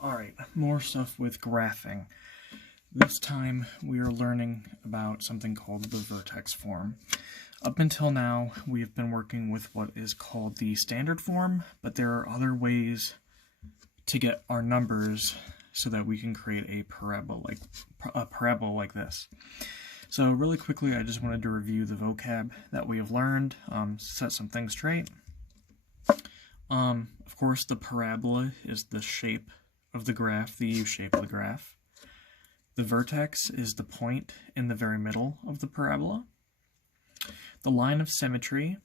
Alright, more stuff with graphing. This time we are learning about something called the vertex form. Up until now, we have been working with what is called the standard form, but there are other ways to get our numbers so that we can create a parabola like this. So really quickly, I just wanted to review the vocab that we have learned, set some things straight. Of course, the parabola is the shape of the graph, the U shape of the graph. The vertex is the point in the very middle of the parabola. The line of symmetry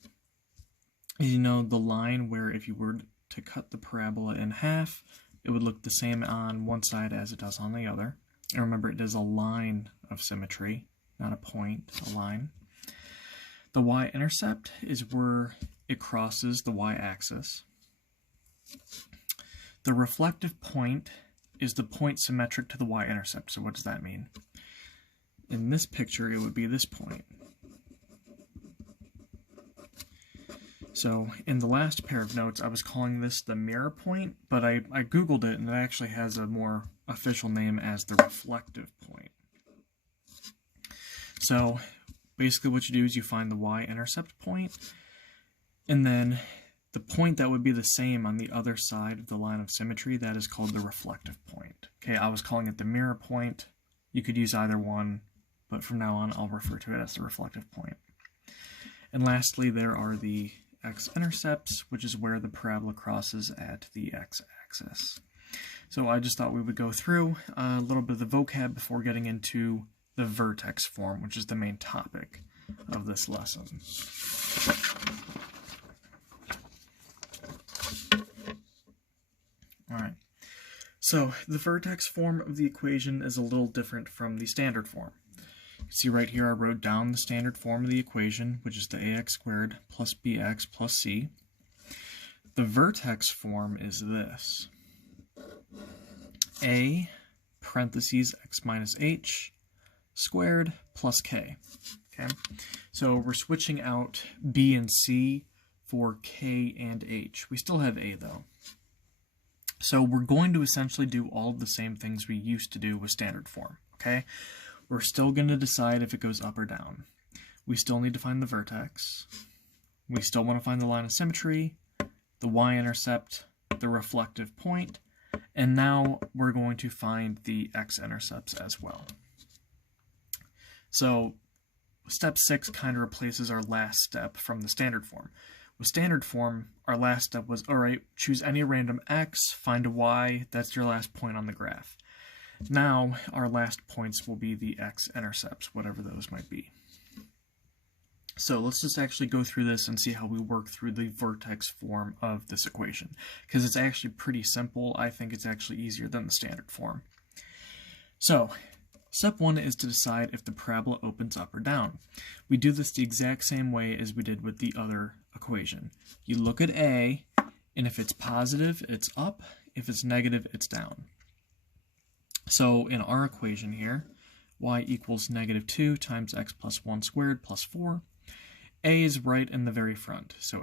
is, the line where if you were to cut the parabola in half, it would look the same on one side as it does on the other. And remember, it is a line of symmetry, not a point, a line. The y-intercept is where it crosses the y-axis. The reflective point is the point symmetric to the y-intercept. So what does that mean? In this picture, it would be this point. So in the last pair of notes, I was calling this the mirror point, but I Googled it, and it actually has a more official name as the reflective point. So basically what you do is you find the y-intercept point, and then the point that would be the same on the other side of the line of symmetry, that is called the reflective point. Okay, I was calling it the mirror point. You could use either one, but from now on I'll refer to it as the reflective point. And lastly, there are the x-intercepts, which is where the parabola crosses at the x-axis. So I just thought we would go through a little bit of the vocab before getting into the vertex form, which is the main topic of this lesson. Alright, so the vertex form of the equation is a little different from the standard form. You see right here I wrote down the standard form of the equation, which is the ax squared plus bx plus c. The vertex form is this. A parentheses x minus h squared plus k. Okay, so we're switching out b and c for k and h. We still have a though. So we're going to essentially do all of the same things we used to do with standard form, okay? We're still going to decide if it goes up or down. We still need to find the vertex. We still want to find the line of symmetry, the y-intercept, the reflective point, and now we're going to find the x-intercepts as well. So step 6 kind of replaces our last step from the standard form. With standard form, our last step was, alright, choose any random x, find a y, that's your last point on the graph. Now, our last points will be the x-intercepts, whatever those might be. So let's just actually go through this and see how we work through the vertex form of this equation, because it's actually pretty simple. I think it's actually easier than the standard form. So, step 1 is to decide if the parabola opens up or down. We do this the exact same way as we did with the other equation. You look at A, and if it's positive, it's up. If it's negative, it's down. So in our equation here, y equals negative 2 times x plus 1 squared plus 4. A is right in the very front. So A